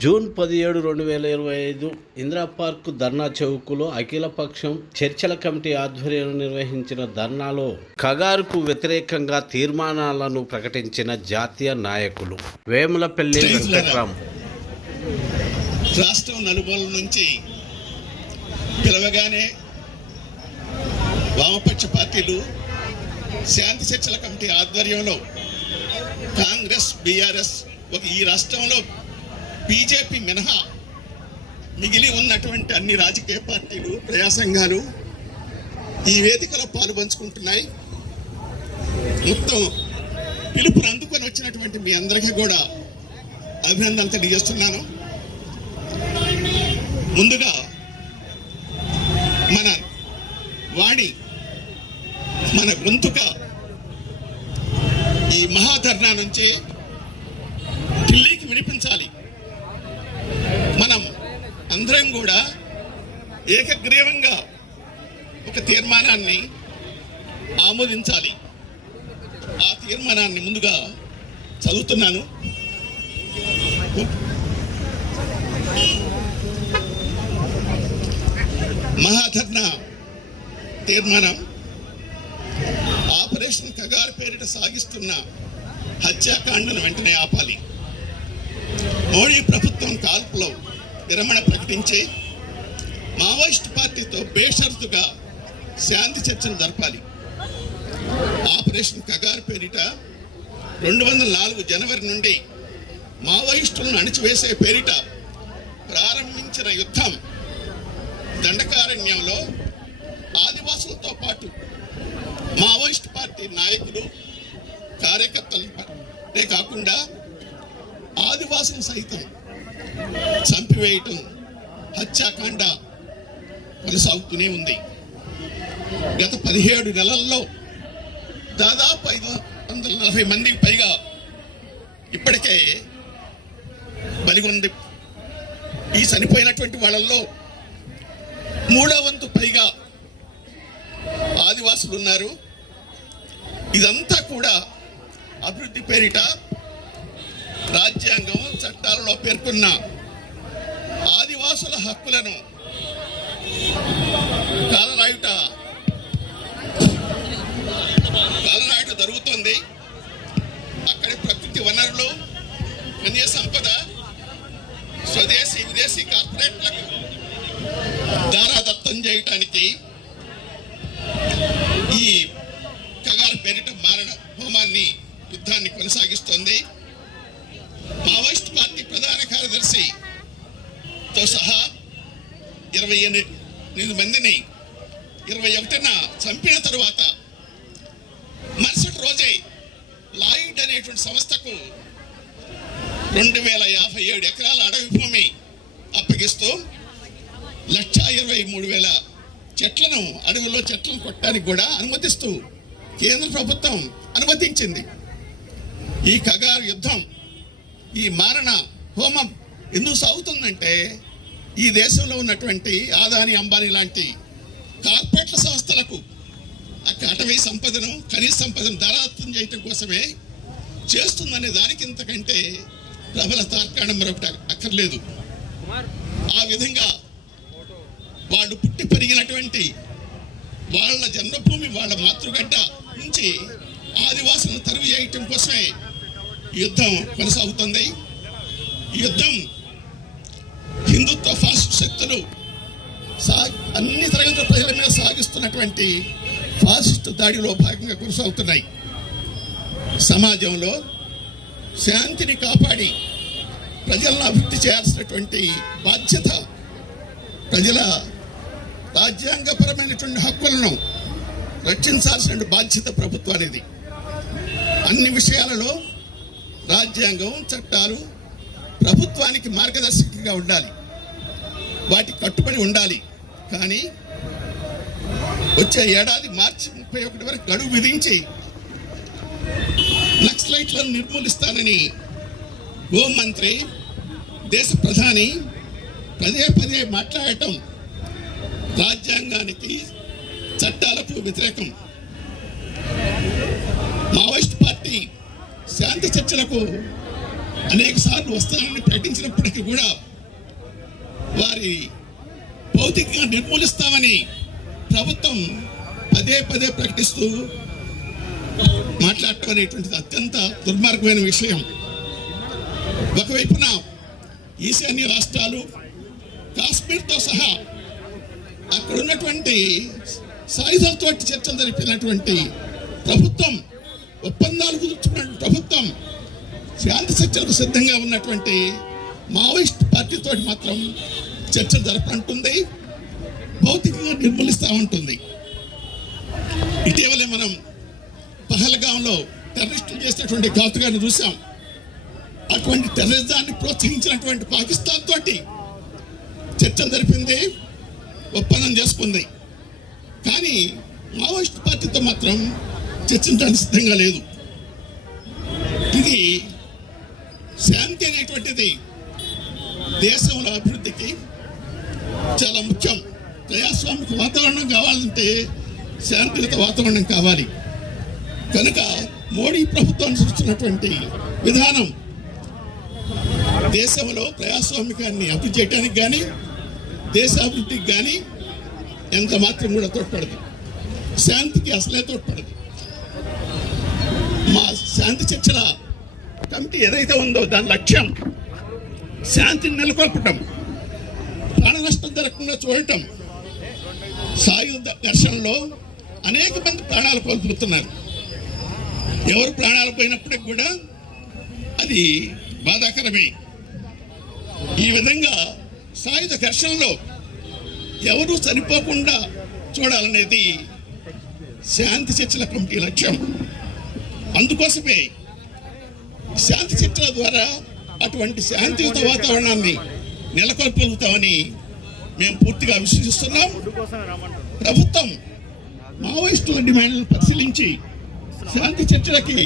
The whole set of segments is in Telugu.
జూన్ పదిహేడు రెండు వేల ఇరవై ఐదు ఇందిరా పార్క్ ధర్నా చౌకులో అఖిలపక్షం చర్చల కమిటీ ఆధ్వర్యంలో నిర్వహించిన ధర్నాలో కగారుకు వ్యతిరేకంగా తీర్మానాలను ప్రకటించిన జాతీయ నాయకులు వేములపల్లి వెంకట్రామ్. రాష్ట్రం నలుమూల నుంచి పిలవగానే వామపక్ష పార్టీలు శాంతి చర్చల కమిటీ ఆధ్వర్యంలో కాంగ్రెస్ బీఆర్ఎస్ ఒక ఈ రాష్ట్రంలో బీజేపీ మినహా మిగిలి ఉన్నటువంటి అన్ని రాజకీయ పార్టీలు ప్రజా సంఘాలు ఈ వేదికలో పాలుపంచుకుంటున్నాయి మొత్తం పిలుపును అందుకొని వచ్చినటువంటి మీ అందరికీ కూడా అభినందనలు తెలియజేస్తున్నాను. ముందుగా మన వాణి మన గొంతుక ఈ మహాధర్నా నుంచి ఢిల్లీకి వినిపించాలి. మనం అందరం కూడా ఏకగ్రీవంగా ఒక తీర్మానాన్ని ఆమోదించాలి. ఆ తీర్మానాన్ని ముందుగా చదువుతున్నాను. మహాధర్నా తీర్మానం ఆపరేషన్ కగారు పేరిట సాగిస్తున్న హత్యాకాండను వెంటనే ఆపాలి. మోడీ ప్రభుత్వం కాల్పులో విరమణ ప్రకటించి మావోయిస్ట్ పార్టీతో బేషరతుగా శాంతి చర్చలు జరపాలి. ఆపరేషన్ కగారు పేరిట రెండు వందల నాలుగు జనవరి నుండి మావోయిస్టులను అణిచివేసే పేరిట ప్రారంభించిన యుద్ధం దండకారణ్యంలో ఆదివాసులతో పాటు మావోయిస్ట్ పార్టీ నాయకులు కార్యకర్తలే కాకుండా ఆదివాసులు సైతం చంపివేయటం హత్యాకాండ కొనసాగుతూనే ఉంది. గత పదిహేడు నెలల్లో దాదాపు ఐదు వందల నలభై మందికి పైగా ఇప్పటికే బలిగొంది ఈ చనిపోయినటువంటి వాళ్ళల్లో మూడో వంతు పైగా ఆదివాసులు ఉన్నారు ఇదంతా కూడా అభివృద్ధి పేరిట రాజ్యాంగం చట్టాలలో పేర్కొన్న ఆదివాసుల హక్కులను కాలరాయుట కాలరాయుట జరుగుతుంది. అక్కడి ప్రకృతి వనరులు అన్య సంపద స్వదేశీ విదేశీ కార్పొరేట్లకు దారాదత్తం చేయటానికి ఈ కగారు పేరిట మారణ హోమాన్ని యుద్ధాన్ని కొనసాగిస్తోంది. మావోయిస్ట్ పార్టీ ప్రధాన కార్యదర్శితో సహా ఇరవై ఎనిమిది మందిని ఇరవై ఒకటిన చంపిన తరువాత మరుసటి రోజే లాయిడ్ అనేటువంటి సంస్థకు రెండు వేల యాభై ఏడు ఎకరాల అడవి భూమి అప్పగిస్తూ లక్ష ఇరవై మూడు వేల చెట్లను అడవిలో చెట్లను కొట్టడానికి కూడా అనుమతిస్తూ కేంద్ర ప్రభుత్వం అనుమతించింది. ఈ కగారు యుద్ధం ఈ మారణ హోమం ఎందుకు సాగుతుందంటే ఈ దేశంలో ఉన్నటువంటి ఆదాని అంబానీ లాంటి కార్పొరేట్ల సంస్థలకు అక్కడ అటవీ సంపదను ఖనిజ సంపదను ధరాత్తం చేయటం కోసమే చేస్తుందనే దానికి ఇంతకంటే ప్రబల తార్కాణం మరొకటి అక్కర్లేదు. ఆ విధంగా వాళ్ళు పుట్టి పెరిగినటువంటి వాళ్ళ జన్మభూమి వాళ్ళ మాతృగడ్డ నుంచి ఆదివాసులను తరువు చేయటం కోసమే యుద్ధం కొనసాగుతుంది. యుద్ధం హిందుత్వ ఫాస్ట్ శక్తులు సా అన్ని తరగతుల ప్రజల మీద సాగిస్తున్నటువంటి ఫాసిస్ట్ దాడిలో భాగంగా కొనసాగుతున్నాయి. సమాజంలో శాంతిని కాపాడి ప్రజలను అభివృద్ధి చేయాల్సినటువంటి బాధ్యత ప్రజల రాజ్యాంగపరమైనటువంటి హక్కులను రక్షించాల్సిన బాధ్యత ప్రభుత్వానిది అన్ని విషయాలలో రాజ్యాంగం చట్టాలు ప్రభుత్వానికి మార్గదర్శకంగా ఉండాలి. వాటి కట్టుబడి ఉండాలి. కానీ వచ్చే ఏడాది మార్చి ముప్పై ఒకటి వరకు గడువు విధించి నక్సలైట్లను నిర్మూలిస్తానని హోంమంత్రి దేశ ప్రధాని పదే పదే మాట్లాడటం రాజ్యాంగానికి చట్టాలకు వ్యతిరేకం. మావోయిస్ట్ పార్టీ శాంతి చర్చలకు అనేక సార్లు వస్తానని ప్రకటించినప్పటికీ కూడా వారి భౌతికంగా నిర్మూలిస్తామని ప్రభుత్వం పదే పదే ప్రకటిస్తూ మాట్లాడటం అనేటువంటిది అత్యంత దుర్మార్గమైన విషయం. ఒకవైపున ఈశాన్య రాష్ట్రాలు కాశ్మీర్తో సహా అక్కడ ఉన్నటువంటి సాయుధాలతో చర్చలు జరిపినటువంటి ప్రభుత్వం ఒప్పందాలు కుదుర్చుకున్న ప్రభుత్వం శాంతి చర్చలకు సిద్ధంగా ఉన్నటువంటి మావోయిస్ట్ పార్టీతో మాత్రం చర్చలు జరపంటుంది భౌతికంగా నిర్మూలిస్తూ ఉంటుంది. ఇటీవలే మనం పహల్గాంలో టెర్రరిస్టులు చేసినటువంటి ఘాతుగాన్ని చూసాం అటువంటి టెర్రరిజాన్ని ప్రోత్సహించినటువంటి పాకిస్తాన్ తోటి చర్చలు జరిపింది. ఒప్పందం చేసుకుంది. కానీ మావోయిస్ట్ పార్టీతో మాత్రం చర్చించడానికి సిద్ధంగా లేదు. ఇది శాంతి అనేటువంటిది దేశంలో అభివృద్ధికి చాలా ముఖ్యం. ప్రజాస్వామిక వాతావరణం కావాలంటే శాంతియుత వాతావరణం కావాలి. కనుక మోడీ ప్రభుత్వం సృష్టించినటువంటి విధానం దేశంలో ప్రజాస్వామికాన్ని అభివృద్ధి చేయడానికి కానీ దేశాభివృద్ధికి కానీ ఎంత మాత్రం కూడా తోడ్పడదు. శాంతికి అసలే తోడ్పడదు. మా శాంతి చర్చల కమిటీ ఏదైతే ఉందో దాని లక్ష్యం శాంతిని నెలకొల్పటం ప్రాణ నష్టం జరగకుండా చూడటం సాయుధ ఘర్షణలో అనేక మంది ప్రాణాలు కోల్పోతున్నారు. ఎవరు ప్రాణాలు పోయినప్పటికి కూడా అది బాధాకరమే. ఈ విధంగా సాయుధ ఘర్షణలో ఎవరు చనిపోకుండా చూడాలనేది శాంతి చర్చల కమిటీ లక్ష్యం. అందుకోసమే శాంతి చర్చల ద్వారా అటువంటి శాంతియుత వాతావరణాన్ని నెలకొల్పగలుగుతామని మేము పూర్తిగా విశ్వసిస్తున్నాం. ప్రభుత్వం మావోయిస్టుల డిమాండ్లను పరిశీలించి శాంతి చర్చలకి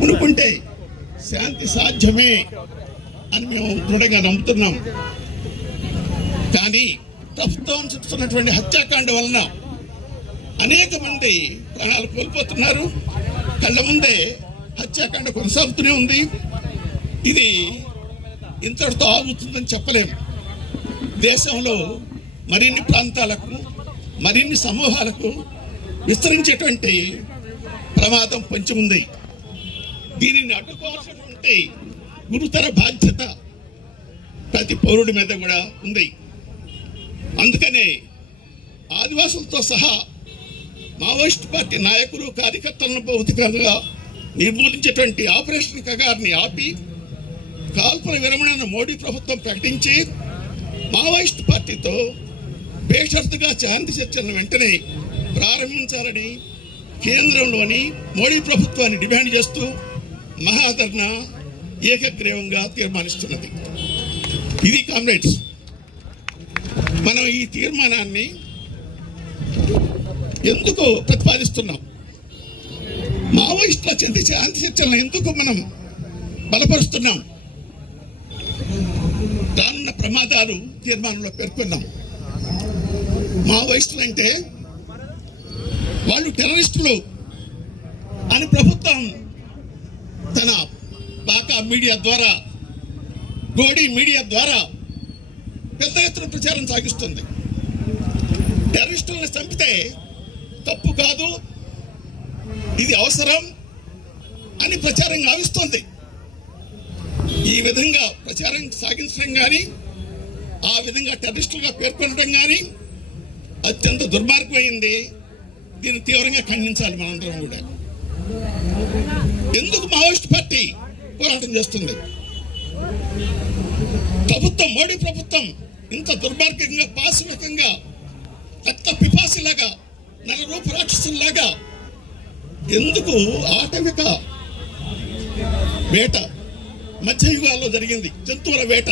మునుకుంటే శాంతి సాధ్యమే అని మేము దృఢంగా నమ్ముతున్నాం. కానీ ప్రభుత్వం చెప్తున్నటువంటి హత్యాకాండ వలన అనేక మంది ప్రాణాలు కోల్పోతున్నారు. కళ్ళ ముందే హత్యాకాండ కొనసాగుతూనే ఉంది. ఇది ఇంతటితో ఆగుతుందని చెప్పలేము దేశంలో మరిన్ని ప్రాంతాలకు మరిన్ని సమూహాలకు విస్తరించేటువంటి ప్రమాదం పొంచి ఉంది. దీనిని అడ్డుకోవాల్సినటువంటి గురుతర బాధ్యత ప్రతి పౌరుడి మీద కూడా ఉంది. అందుకనే ఆదివాసులతో సహా మావోయిస్ట్ పార్టీ నాయకులు కార్యకర్తలను భౌతికంగా నిర్మూలించేటువంటి ఆపరేషన్ కగారిని ఆపి కాల్పుల విరమణను మోడీ ప్రభుత్వం ప్రకటించి మావోయిస్ట్ పార్టీతో బేషరతుగా శాంతి చర్చలను వెంటనే ప్రారంభించాలని కేంద్రంలోని మోడీ ప్రభుత్వాన్ని డిమాండ్ చేస్తూ మహాధర్ణ ఏకగ్రీవంగా తీర్మానిస్తున్నది. ఇది కామ్రేడ్స్. మనం ఈ తీర్మానాన్ని ఎందుకు ప్రతిపాదిస్తున్నాం? మావోయిస్టుల చెంది శాంతి చర్చలను ఎందుకు మనం బలపరుస్తున్నాం? రానున్న ప్రమాదాలు తీర్మానంలో పేర్కొన్నాం. మావోయిస్టులు అంటే వాళ్ళు టెర్రరిస్టులు అని ప్రభుత్వం తన బాకా మీడియా ద్వారా గోడి మీడియా ద్వారా పెద్ద ఎత్తున ప్రచారం సాగిస్తుంది. టెర్రరిస్టులను చంపితే తప్పు కాదు ఇది అవసరం అని ప్రచారం గావిస్తుంది. ఈ విధంగా ప్రచారం సాగించడం కానీ ఆ విధంగా టెర్రరిస్టులుగా పేర్కొనడం కానీ అత్యంత దుర్మార్గమైంది. దీన్ని తీవ్రంగా ఖండించాలి మనందరం కూడా. ఎందుకు మావోయిస్ట్ పార్టీ పోరాటం చేస్తుంది? ప్రభుత్వం మోడీ ప్రభుత్వం ఇంత దుర్మార్గంగా పాశవికంగా రక్త పిపాసిలాగా నరరూప రాక్షసులాగా ఎందుకు ఆటవిక వేట మధ్యయుగాల్లో జరిగింది జంతువుల వేట?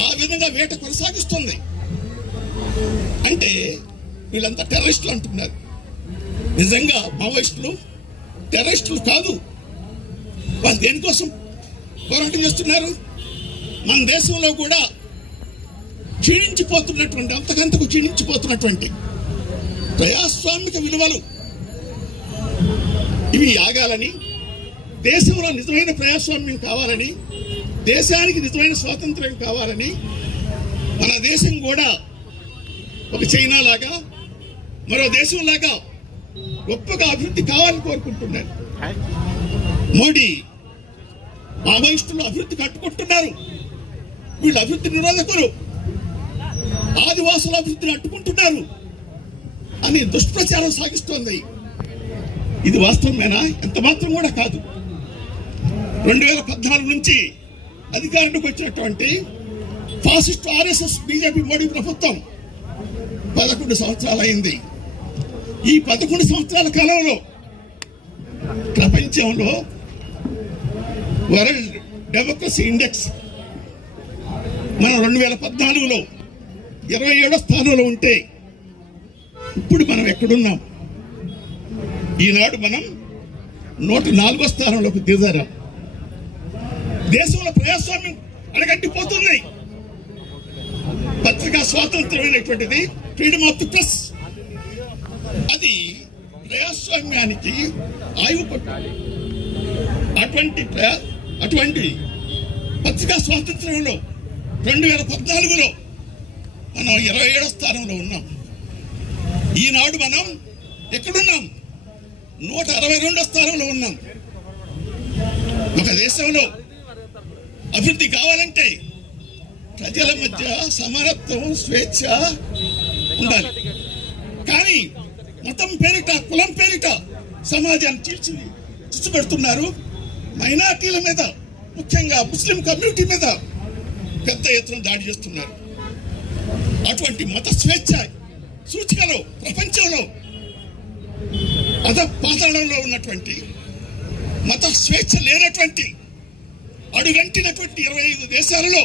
ఆ విధంగా వేట కొనసాగిస్తుంది. అంటే వీళ్ళంతా టెర్రరిస్టులు అంటున్నారు. నిజంగా మావోయిస్టులు టెర్రరిస్టులు కాదు. వాళ్ళు దేనికోసం పోరాటం చేస్తున్నారు? మన దేశంలో కూడా క్షీణించిపోతున్నటువంటి అంతకంతకు క్షీణించిపోతున్నటువంటి ప్రజాస్వామిక విలువలు ఇవి ఆగాలని దేశంలో నిజమైన ప్రజాస్వామ్యం కావాలని దేశానికి నిజమైన స్వాతంత్ర్యం కావాలని మన దేశం కూడా ఒక చైనా లాగా మరో దేశం లాగా గొప్పగా అభివృద్ధి కావాలని కోరుకుంటున్నారు. మోడీ మావోయిస్టులు అభివృద్ధి కట్టుకుంటున్నారు. వీళ్ళు అభివృద్ధి నిరోధకులు ఆదివాసుల అభివృద్ధిని అడ్డుకుంటున్నారు అని దుష్ప్రచారం సాగిస్తోంది. ఇది వాస్తవమేనా? ఎంత మాత్రం కూడా కాదు. రెండు వేల పద్నాలుగు నుంచి అధికారానికి వచ్చినటువంటి ఫాసిస్ట్ ఆర్ఎస్ఎస్ బీజేపీ మోడీ ప్రభుత్వం పదకొండు సంవత్సరాలు అయింది. ఈ పదకొండు సంవత్సరాల కాలంలో ప్రపంచంలో వరల్డ్ డెమోక్రసీ ఇండెక్స్ మనం రెండు వేల పద్నాలుగులో ఇరవై ఏడో స్థానంలో ఉంటే ఇప్పుడు మనం ఎక్కడున్నాం? ఈనాడు మనం నూట నాలుగో స్థానంలోకి దిగారాం. దేశంలో ప్రజాస్వామ్యం అడగట్టిపోతుంది పత్రికా స్వాతంత్రమైనటువంటిది ఫ్రీడమ్ ఆఫ్ ది ప్రెస్. అది ప్రజాస్వామ్యానికి ఆయువు పట్టాలి. అటువంటి అటువంటి పత్రికా స్వాతంత్రంలో రెండు వేల పద్నాలుగులో మనం ఇరవై ఏడో స్థానంలో ఉన్నాం. ఈనాడు మనం ఎక్కడున్నాం? నూట అరవై రెండో స్థానంలో ఉన్నాం. ఒక దేశంలో అభివృద్ధి కావాలంటే ప్రజల మధ్య సమానత్వం స్వేచ్ఛ ఉండాలి. కానీ మతం పేరిట కులం పేరిట సమాజాన్ని చీల్చి చిచ్చుపెడుతున్నారు మైనార్టీల మీద ముఖ్యంగా ముస్లిం కమ్యూనిటీ మీద పెద్ద ఎత్తున దాడి చేస్తున్నారు. అటువంటి మత స్వేచ్ఛ సూచికలు ప్రపంచంలో మత పాతాళంలో ఉన్నటువంటి మత స్వేచ్ఛ లేనటువంటి అడుగంటినటువంటి ఇరవై ఐదు దేశాలలో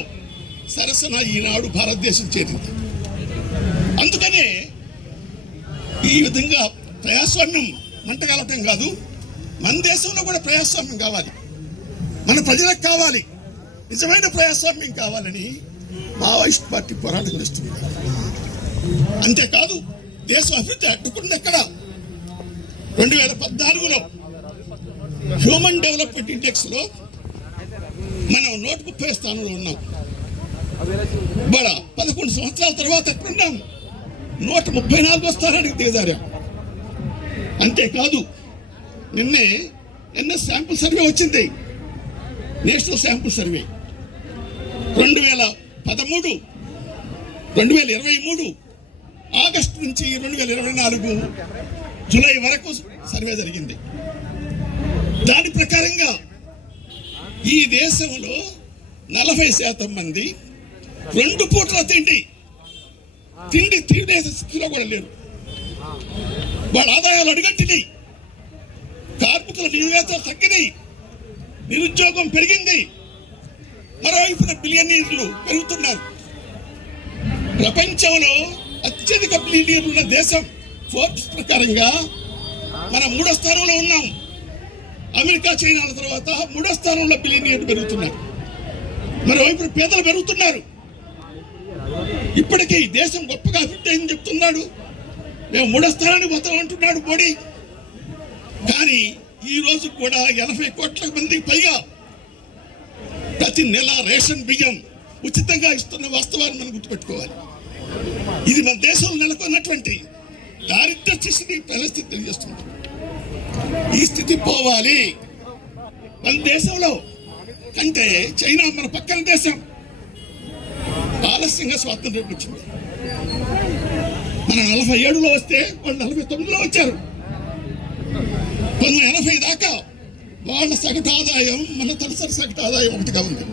సరసన ఈనాడు భారతదేశం చేరింది. అందుకనే ఈ విధంగా ప్రజాస్వామ్యం మంటగలటం కాదు మన దేశంలో కూడా ప్రజాస్వామ్యం కావాలి. మన ప్రజలకు కావాలి. నిజమైన ప్రజాస్వామ్యం కావాలని మావోయిస్ట్ పార్టీ పోరాటం చేస్తుంది. అంతేకాదు దేశం అభివృద్ధి అడ్డుకుంది ఎక్కడ? రెండు వేల పద్నాలుగులో హ్యూమన్ డెవలప్మెంట్ ఇండెక్స్లో మనం నూట ముప్పై స్థానంలో ఉన్నాం. బడ పదకొండు సంవత్సరాల తర్వాత ఎక్కడున్నాం నూట ముప్పై నాలుగో స్థానానికి దిగజారాం. అంతేకాదు నిన్నే నిన్న శాంపుల్ సర్వే వచ్చింది. National sample survey. రెండు వేల పదమూడు రెండు వేల ఇరవై మూడు ఆగస్టు నుంచి రెండు వేల ఇరవై నాలుగు జూలై వరకు సర్వే జరిగింది. దాని ప్రకారంగా ఈ దేశంలో నలభై శాతం మంది రెండు పూటల తిండి తిండి తినే స్థితిలో కూడా లేరు. వాళ్ళ ఆదాయాలు అడుగట్టినాయి. కార్మికుల నివేతలు తగ్గినాయి. నిరుద్యోగం పెరిగింది. మరోవైపున బిలియనీర్లు పెరుగుతున్నారు. ప్రపంచంలో అత్యధిక బిలియనీర్లు ఉన్న దేశం ఫోర్బ్స్ ప్రకారంగా మనం మూడో స్థానంలో ఉన్నాం. అమెరికా చైనాల తర్వాత మూడో స్థానంలో బిలియనీర్లు పెరుగుతున్నారు. మరోవైపు పేదలు పెరుగుతున్నారు. ఇప్పటికీ దేశం గొప్పగా అభివృద్ధి అయింది చెప్తున్నాడు. మేము మూడో స్థానానికి పోతాం అంటున్నాడు మోడీ. కానీ ఈ రోజు కూడా ఎనభై కోట్ల మందికి పైగా ప్రతి నెల రేషన్ బియ్యం ఉచితంగా ఇస్తున్న వాస్తవాన్ని మనం గుర్తుపెట్టుకోవాలి. ఇది మన దేశంలో నెలకొన్నటువంటి దారిద్ర స్థితిని పరిస్థితి తెలియజేస్తుంది. ఈ స్థితి పోవాలి. మన దేశంలో అంటే చైనా మన పక్కన దేశం. ఆలస్యంగా స్వాతంత్ర్యం వచ్చింది. మన నలభై ఏడులో వస్తే వాళ్ళు నలభై తొమ్మిదిలో వచ్చారు. పంతొమ్మిది ఎనభై దాకా వాళ్ళ సగటు ఆదాయం మన తలసరి సగటు ఆదాయం ఒకటిగా ఉంది